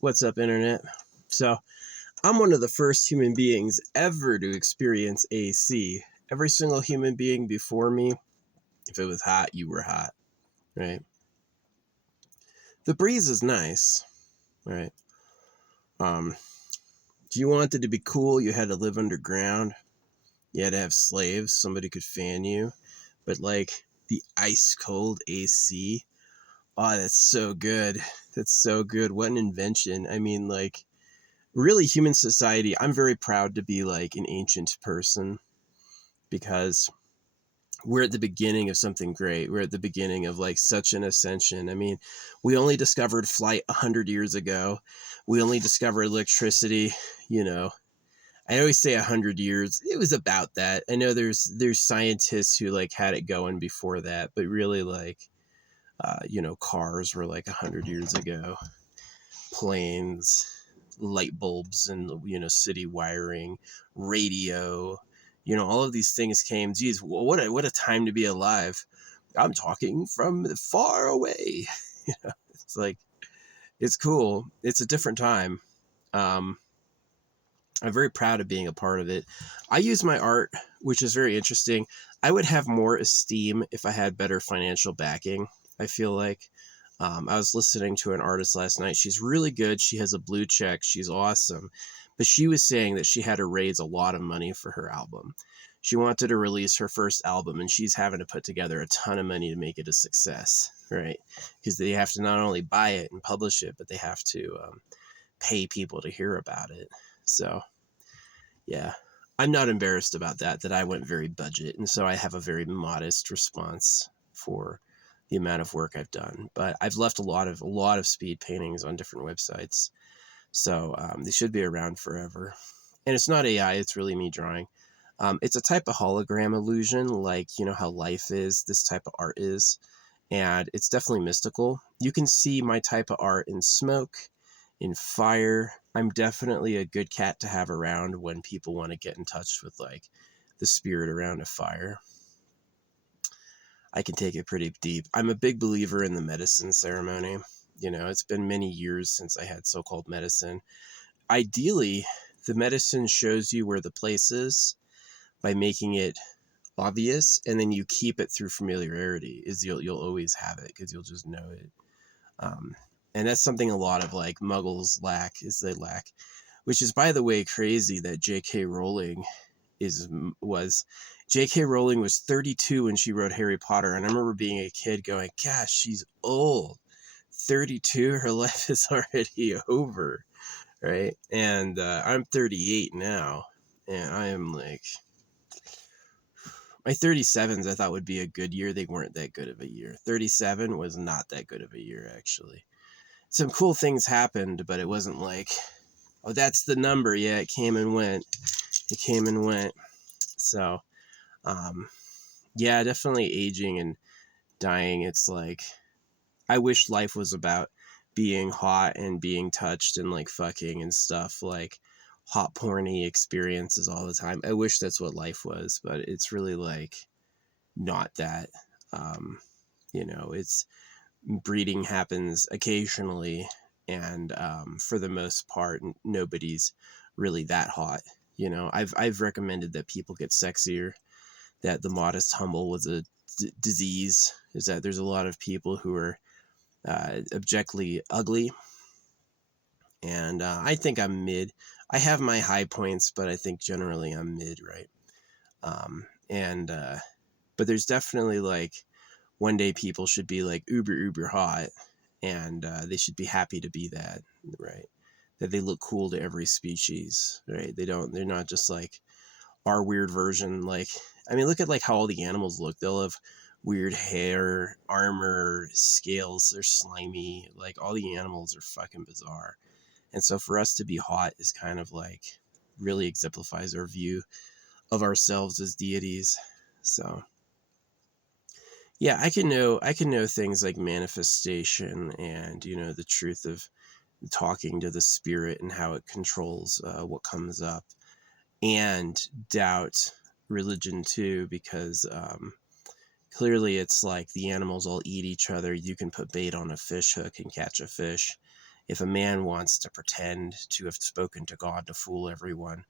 What's up, Internet? So, I'm one of the first human beings ever to experience AC. Every single human being before me, if it was hot, you were hot, right? The breeze is nice, right? If you wanted to be cool, you had to live underground. You had to have slaves, somebody could fan you. But, like, the ice cold AC, oh, that's so good. That's so good. What an invention. I mean, like, really, human society, I'm very proud to be like an ancient person because we're at the beginning of something great. We're at the beginning of like such an ascension. I mean, we only discovered flight 100 years ago. We only discovered electricity, you know. I always say 100 years. It was about that. I know there's scientists who like had it going before that, but really like cars were like 100 years ago. Planes, light bulbs, and city wiring, radio, all of these things came. Geez, what a time to be alive. I'm talking from far away. It's like, it's cool. It's a different time. um I'm very proud of being a part of it. I use my art, which is very interesting. I would have more esteem if I had better financial backing. I feel like I was listening to an artist last night. She's really good. She has a blue check. She's awesome. But she was saying that she had to raise a lot of money for her album. She wanted to release her first album, and she's having to put together a ton of money to make it a success, right? Because they have to not only buy it and publish it, but they have to pay people to hear about it. So, yeah, I'm not embarrassed about that I went very budget. And so I have a very modest response for the amount of work I've done. But I've left a lot of speed paintings on different websites. So they should be around forever. And it's not AI, it's really me drawing. It's a type of hologram illusion, like, how life is, this type of art is. And it's definitely mystical. You can see my type of art in smoke, in fire. I'm definitely a good cat to have around when people want to get in touch with like the spirit around a fire. I can take it pretty deep. I'm a big believer in the medicine ceremony. It's been many years since I had so-called medicine. Ideally, the medicine shows you where the place is by making it obvious, and then you keep it through familiarity. Is you'll always have it because you'll just know it. Um, and that's something a lot of like muggles lack, is they lack, which is, by the way, crazy that J.K. Rowling was J.K. Rowling was 32 when she wrote Harry Potter, and I remember being a kid going, gosh, she's old. 32, her life is already over, right? And I'm 38 now, and I am like, my 37s I thought would be a good year. They weren't that good of a year. 37 was not that good of a year, actually. Some cool things happened, but it wasn't like, oh, that's the number. Yeah, it came and went. It came and went. So, yeah, definitely aging and dying. It's like, I wish life was about being hot and being touched and like fucking and stuff, like hot porny experiences all the time. I wish that's what life was, but it's really like not that. It's breeding happens occasionally, and for the most part, nobody's really that hot. I've recommended that people get sexier, that the modest humble was a disease, is that there's a lot of people who are objectively ugly, and I think I'm mid. I have my high points, but I think generally I'm mid, right? And but there's definitely like, one day people should be like uber hot, and they should be happy to be that, right? That they look cool to every species, right? They're not just like our weird version. Like, I mean, look at like how all the animals look. They'll have weird hair, armor, scales, they're slimy. Like, all the animals are fucking bizarre. And so for us to be hot is kind of like really exemplifies our view of ourselves as deities. So yeah, I can know things like manifestation and the truth of talking to the spirit and how it controls what comes up, and doubt religion too, because clearly it's like the animals all eat each other. You can put bait on a fish hook and catch a fish, if a man wants to pretend to have spoken to God to fool everyone,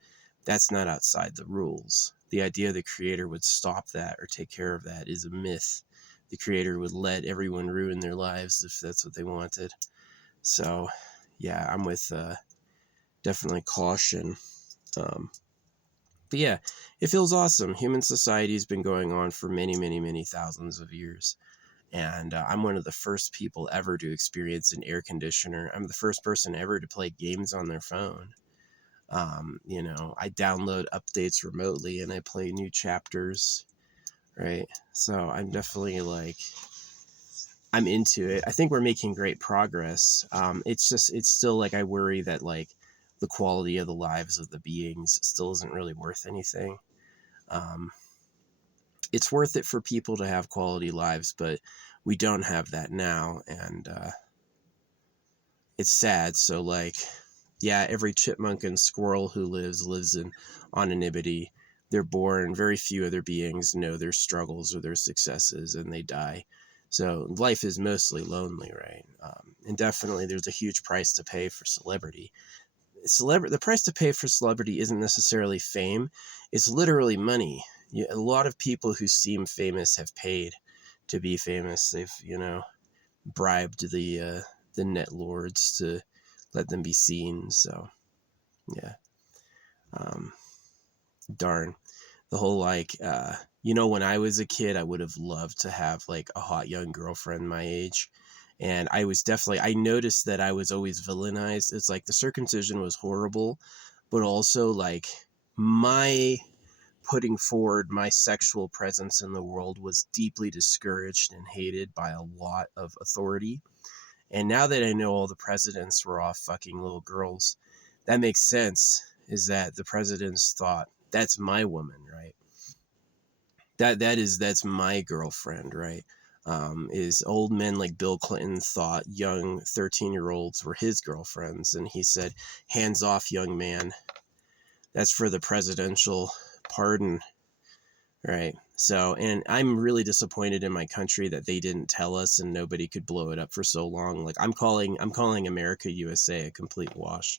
that's not outside the rules. The idea the creator would stop that or take care of that is a myth. The creator would let everyone ruin their lives if that's what they wanted. So, yeah, I'm with definitely caution. But yeah, it feels awesome. Human society has been going on for many, many, many thousands of years. And I'm one of the first people ever to experience an air conditioner. I'm the first person ever to play games on their phone. I download updates remotely and I play new chapters, right? So I'm definitely I'm into it. I think we're making great progress. It's still like I worry that like the quality of the lives of the beings still isn't really worth anything. Um, it's worth it for people to have quality lives, but we don't have that now, and it's sad. So like, yeah, every chipmunk and squirrel who lives in anonymity. They're born. Very few other beings know their struggles or their successes, and they die. So life is mostly lonely, right? And definitely, there's a huge price to pay for celebrity. The price to pay for celebrity isn't necessarily fame; it's literally money. A lot of people who seem famous have paid to be famous. They've bribed the net lords to let them be seen. So yeah, um, darn the whole when I was a kid, I would have loved to have like a hot young girlfriend my age. And I noticed that I was always villainized. It's like the circumcision was horrible, but also like my putting forward my sexual presence in the world was deeply discouraged and hated by a lot of authority. And now that I know all the presidents were off fucking little girls, that makes sense. Is that the presidents thought that's my woman, right? That's my girlfriend, right? Is old men like Bill Clinton thought young 13-year-olds were his girlfriends, and he said, "Hands off, young man. That's for the presidential pardon." Right. So, and I'm really disappointed in my country that they didn't tell us and nobody could blow it up for so long. Like I'm calling America USA a complete wash.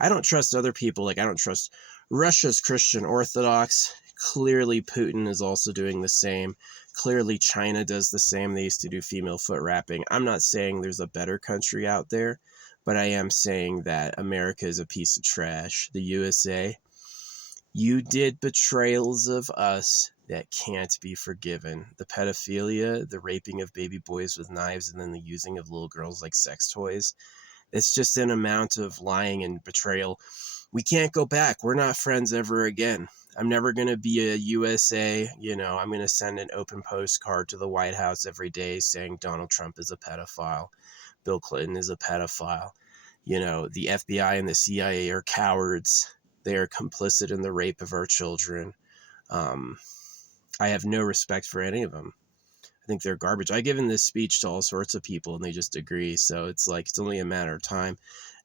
I don't trust other people. Like I don't trust Russia's Christian Orthodox. Clearly Putin is also doing the same. Clearly China does the same. They used to do female foot wrapping. I'm not saying there's a better country out there, but I am saying that America is a piece of trash. The USA, you did betrayals of us that can't be forgiven. The pedophilia, the raping of baby boys with knives, and then the using of little girls like sex toys. It's just an amount of lying and betrayal. We can't go back. We're not friends ever again. I'm never going to be a USA. I'm going to send an open postcard to the White House every day saying Donald Trump is a pedophile. Bill Clinton is a pedophile. The FBI and the CIA are cowards. They are complicit in the rape of our children. I have no respect for any of them. I think they're garbage. I've given this speech to all sorts of people and they just agree. So it's like, it's only a matter of time.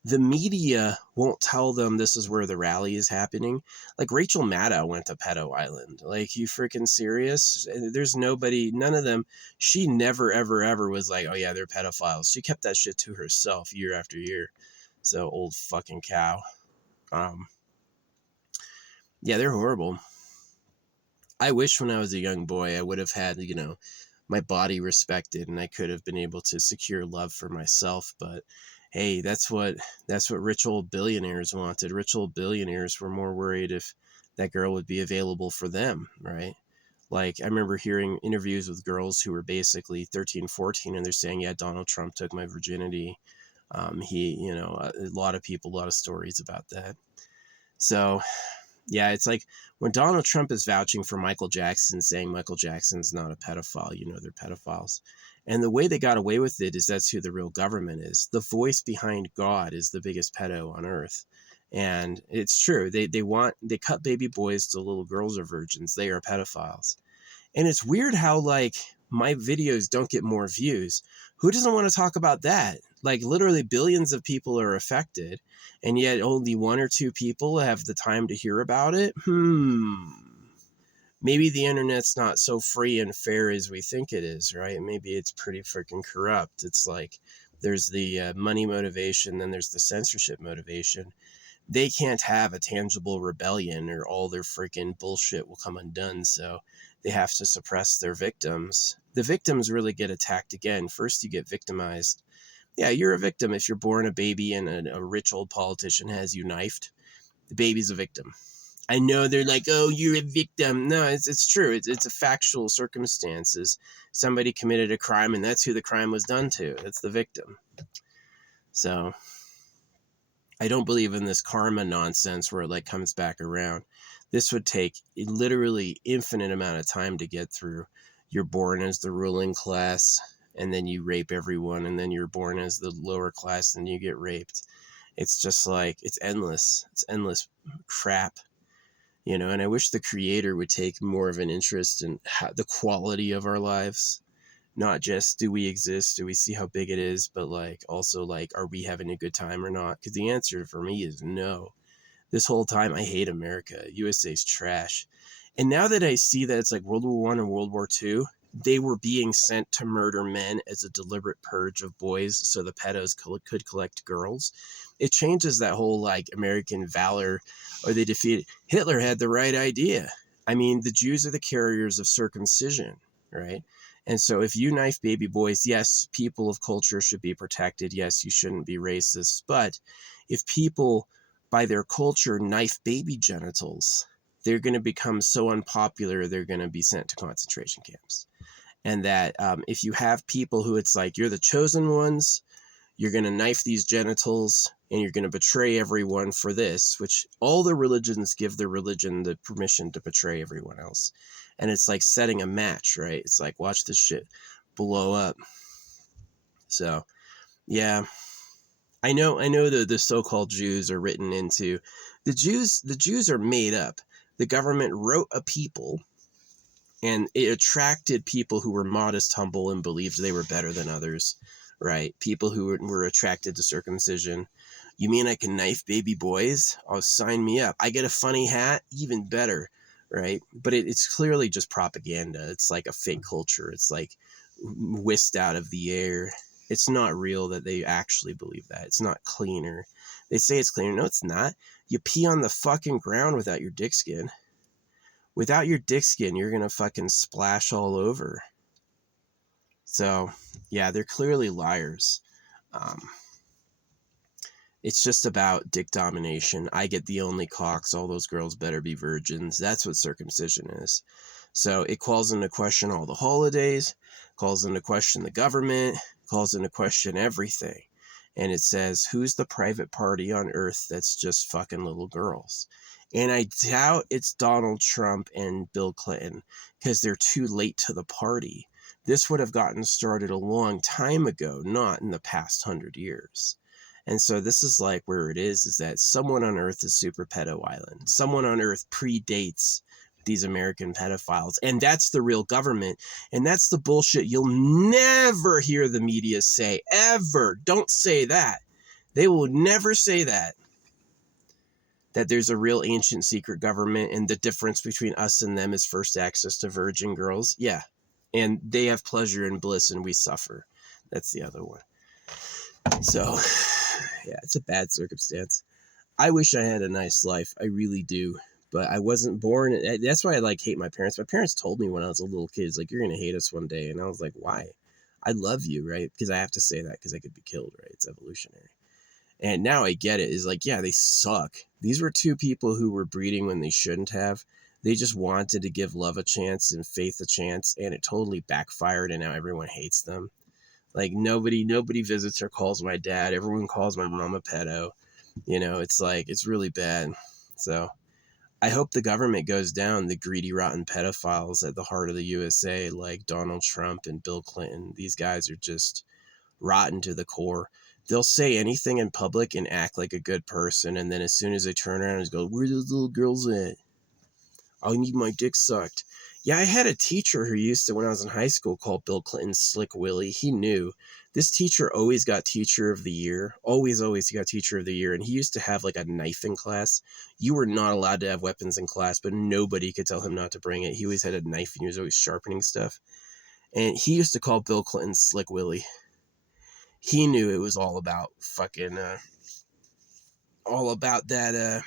The media won't tell them this is where the rally is happening. Like Rachel Maddow went to Pedo Island. Like, you freaking serious? There's none of them. She never, ever, ever was like, oh yeah, they're pedophiles. She kept that shit to herself year after year. So old fucking cow. Yeah, they're horrible. I wish when I was a young boy I would have had, my body respected and I could have been able to secure love for myself. But hey, that's what rich old billionaires wanted. Rich old billionaires were more worried if that girl would be available for them, right? Like I remember hearing interviews with girls who were basically 13, 14, and they're saying, yeah, Donald Trump took my virginity. A lot of people, a lot of stories about that. So yeah, it's like when Donald Trump is vouching for Michael Jackson, saying Michael Jackson's not a pedophile, they're pedophiles. And the way they got away with it is that's who the real government is. The voice behind God is the biggest pedo on earth. And it's true. They cut baby boys to little girls or virgins. They are pedophiles. And it's weird how like my videos don't get more views. Who doesn't want to talk about that? Like literally billions of people are affected, and yet only one or two people have the time to hear about it. Maybe the internet's not so free and fair as we think it is, right? Maybe it's pretty freaking corrupt. It's like There's the money motivation, then there's the censorship motivation. They can't have a tangible rebellion or all their freaking bullshit will come undone. So they have to suppress their victims. The victims really get attacked again. First, you get victimized. Yeah, you're a victim if you're born a baby and a rich old politician has you knifed. The baby's a victim. I know they're like, oh, you're a victim. No, it's true. It's a factual circumstances. Somebody committed a crime, and that's who the crime was done to. That's the victim. So I don't believe in this karma nonsense where it like comes back around. This would take literally infinite amount of time to get through. You're born as the ruling class, and then you rape everyone, and then you're born as the lower class, and you get raped. It's just like, it's endless. It's endless crap. You know, and I wish the creator would take more of an interest in the quality of our lives. Not just do we exist, do we see how big it is, but like also like, are we having a good time or not? Because the answer for me is no. This whole time I hate America. USA's trash. And now that I see that it's like World War I and World War II, they were being sent to murder men as a deliberate purge of boys so the pedos could collect girls. It changes that whole like American valor, or they defeated. Hitler had the right idea. I mean, the Jews are the carriers of circumcision, right? And so if you knife baby boys, yes, people of culture should be protected. Yes, you shouldn't be racist. But if people by their culture knife baby genitals, they're going to become so unpopular, they're going to be sent to concentration camps. And that if you have people who it's like, you're the chosen ones, you're going to knife these genitals, and you're going to betray everyone for this, which all the religions give their religion the permission to betray everyone else. And it's like setting a match, right? It's like, watch this shit blow up. So, yeah. I know the so-called Jews are written into the Jews are made up. The government wrote a people, and it attracted people who were modest, humble, and believed they were better than others, right? People who were attracted to circumcision. You mean I can knife baby boys? Oh, sign me up. I get a funny hat? Even better, right? But it's clearly just propaganda. It's like a fake culture. It's like whisked out of the air. It's not real that they actually believe that. It's not cleaner. They say it's cleaner. No, it's not. You pee on the fucking ground without your dick skin. Without your dick skin, you're going to fucking splash all over. So, yeah, they're clearly liars. It's just about dick domination. I get the only cocks. All those girls better be virgins. That's what circumcision is. So it calls into question all the holidays, calls into question the government, calls into question everything. And it says, who's the private party on earth that's just fucking little girls? And I doubt it's Donald Trump and Bill Clinton, because they're too late to the party. This would have gotten started a long time ago, not in the past 100 years. And so this is like where it is that someone on earth is Super Pedo Island. Someone on earth predates these American pedophiles. And that's the real government. And that's the bullshit you'll never hear the media say, ever. Don't say that. They will never say that. That there's a real ancient secret government, and the difference between us and them is first access to virgin girls. Yeah. And they have pleasure and bliss, and we suffer. That's the other one. So, yeah, it's a bad circumstance. I wish I had a nice life. I really do. But I wasn't born. That's why I like hate my parents. My parents told me when I was a little kid, like, you're going to hate us one day. And I was like, why? I love you, right? Because I have to say that because I could be killed, right? It's evolutionary. And now I get it. Is like, yeah, they suck. These were two people who were breeding when they shouldn't have. They just wanted to give love a chance and faith a chance, and it totally backfired, and now everyone hates them. Like, nobody visits or calls my dad. Everyone calls my mom a pedo. You know, it's like, it's really bad. So I hope the government goes down, the greedy, rotten pedophiles at the heart of the USA, like Donald Trump and Bill Clinton. These guys are just rotten to the core. They'll say anything in public and act like a good person, and then as soon as they turn around and go, where are those little girls at? I need my dick sucked. Yeah, I had a teacher who used to, when I was in high school, call Bill Clinton Slick Willie. He knew. This teacher always got Teacher of the Year. Always he got Teacher of the Year. And he used to have like a knife in class. You were not allowed to have weapons in class, but nobody could tell him not to bring it. He always had a knife, and he was always sharpening stuff. And he used to call Bill Clinton Slick Willie. he knew it was all about fucking, all about that,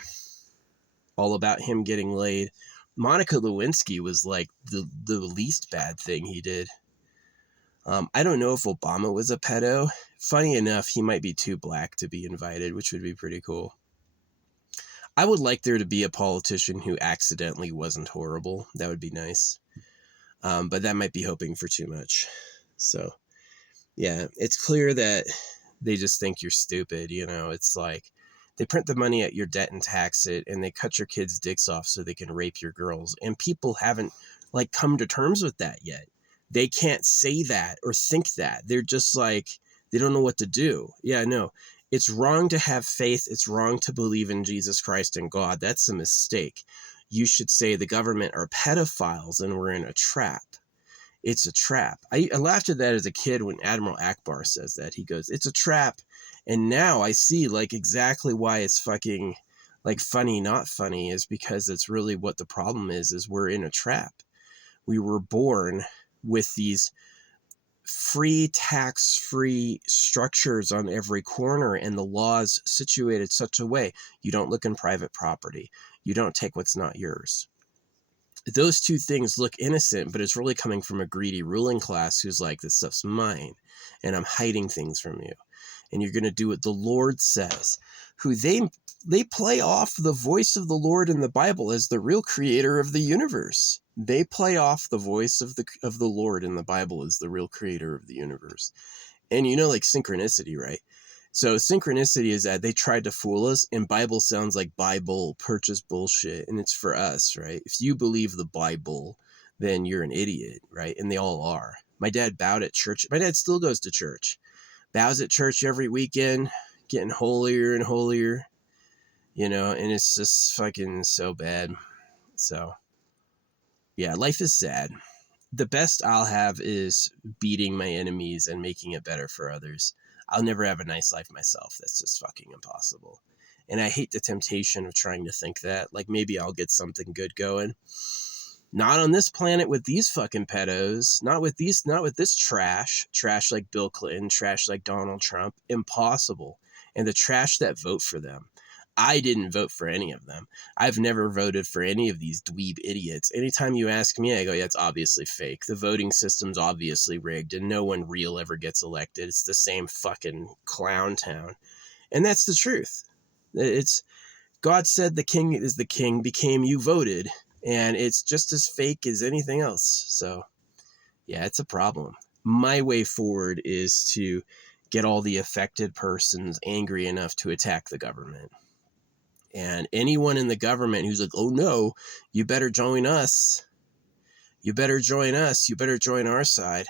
all about him getting laid. Monica Lewinsky was like the least bad thing he did. I don't know if Obama was a pedo. Funny enough, he might be too black to be invited, which would be pretty cool. I would like there to be a politician who accidentally wasn't horrible. That would be nice. But that might be hoping for too much. So, yeah, it's clear that they just think you're stupid. You know, it's like they print the money at your debt and tax it, and they cut your kids' dicks off so they can rape your girls. And people haven't like come to terms with that yet. They can't say that or think that. They're just like, they don't know what to do. Yeah, no, it's wrong to have faith. It's wrong to believe in Jesus Christ and God. That's a mistake. You should say the government are pedophiles and we're in a trap. It's a trap. I laughed at that as a kid when Admiral Akbar says that. He goes, it's a trap. And now I see like exactly why it's fucking like funny, not funny, is because it's really what the problem is we're in a trap. We were born with these free, tax-free structures on every corner, and the laws situated such a way you don't look in private property. You don't take what's not yours. Those two things look innocent, but it's really coming from a greedy ruling class who's like, this stuff's mine, and I'm hiding things from you. And you're going to do what the Lord says. Who they play off the voice of the Lord in the Bible as the real creator of the universe. They play off the voice of the Lord in the Bible as the real creator of the universe. And you know, like synchronicity, right? So synchronicity is that they tried to fool us, and Bible sounds like Bible purchase bullshit, and it's for us, right? If you believe the Bible, then you're an idiot, right? And they all are. My dad bowed at church. My dad still goes to church. Bows at church every weekend, getting holier and holier, you know, and it's just fucking so bad. So, yeah, life is sad. The best I'll have is beating my enemies and making it better for others. I'll never have a nice life myself. That's just fucking impossible. And I hate the temptation of trying to think that. Like, maybe I'll get something good going. Not on this planet with these fucking pedos. Not with this trash. Trash like Bill Clinton. Trash like Donald Trump. Impossible. And the trash that vote for them. I didn't vote for any of them. I've never voted for any of these dweeb idiots. Anytime you ask me, I go, yeah, it's obviously fake. The voting system's obviously rigged, and no one real ever gets elected. It's the same fucking clown town. And that's the truth. It's God said the king is the king, became you voted, and it's just as fake as anything else. So, yeah, it's a problem. My way forward is to get all the affected persons angry enough to attack the government. And anyone in the government who's like, oh no, you better join us. You better join us. You better join our side.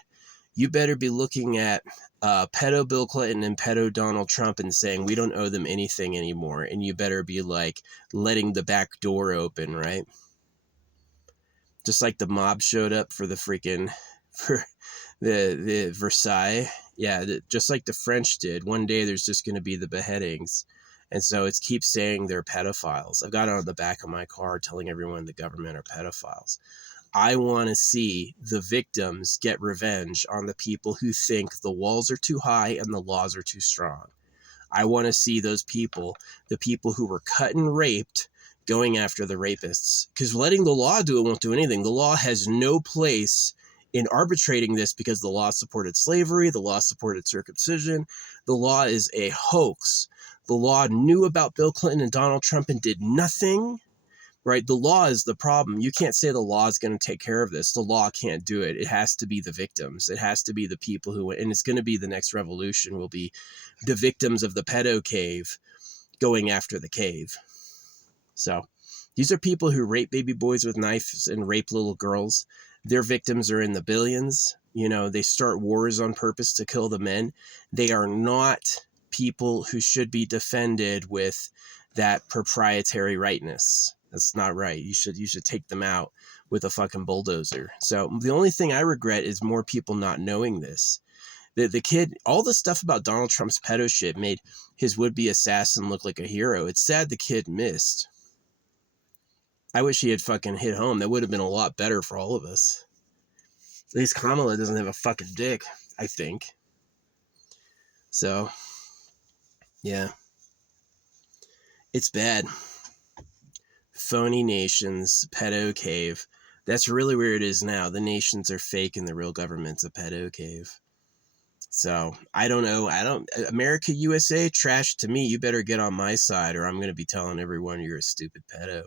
You better be looking at pedo Bill Clinton and pedo Donald Trump and saying we don't owe them anything anymore. And you better be like letting the back door open, right? Just like the mob showed up for the Versailles. Yeah, just like the French did. One day there's just going to be the beheadings. And so it keeps saying they're pedophiles. I've got it on the back of my car telling everyone the government are pedophiles. I want to see the victims get revenge on the people who think the walls are too high and the laws are too strong. I want to see those people, the people who were cut and raped, going after the rapists. Because letting the law do it won't do anything. The law has no place in arbitrating this because the law supported slavery, the law supported circumcision. The law is a hoax. The law knew about Bill Clinton and Donald Trump and did nothing, right? The law is the problem. You can't say the law is going to take care of this. The law can't do it. It has to be the victims. It has to be the people who, and it's going to be the next revolution will be the victims of the pedo cave going after the cave. So these are people who rape baby boys with knives and rape little girls. Their victims are in the billions. You know, they start wars on purpose to kill the men. They are not people who should be defended with that proprietary rightness. That's not right. You should take them out with a fucking bulldozer. So the only thing I regret is more people not knowing this. The kid, all the stuff about Donald Trump's pedo shit made his would-be assassin look like a hero. It's sad the kid missed. I wish he had fucking hit home. That would have been a lot better for all of us. At least Kamala doesn't have a fucking dick, I think. So, yeah, it's bad. Phony nations, pedo cave. That's really where it is now. The nations are fake and the real government's a pedo cave. So I don't know. America, USA, trash to me. You better get on my side or I'm going to be telling everyone you're a stupid pedo.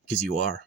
Because you are.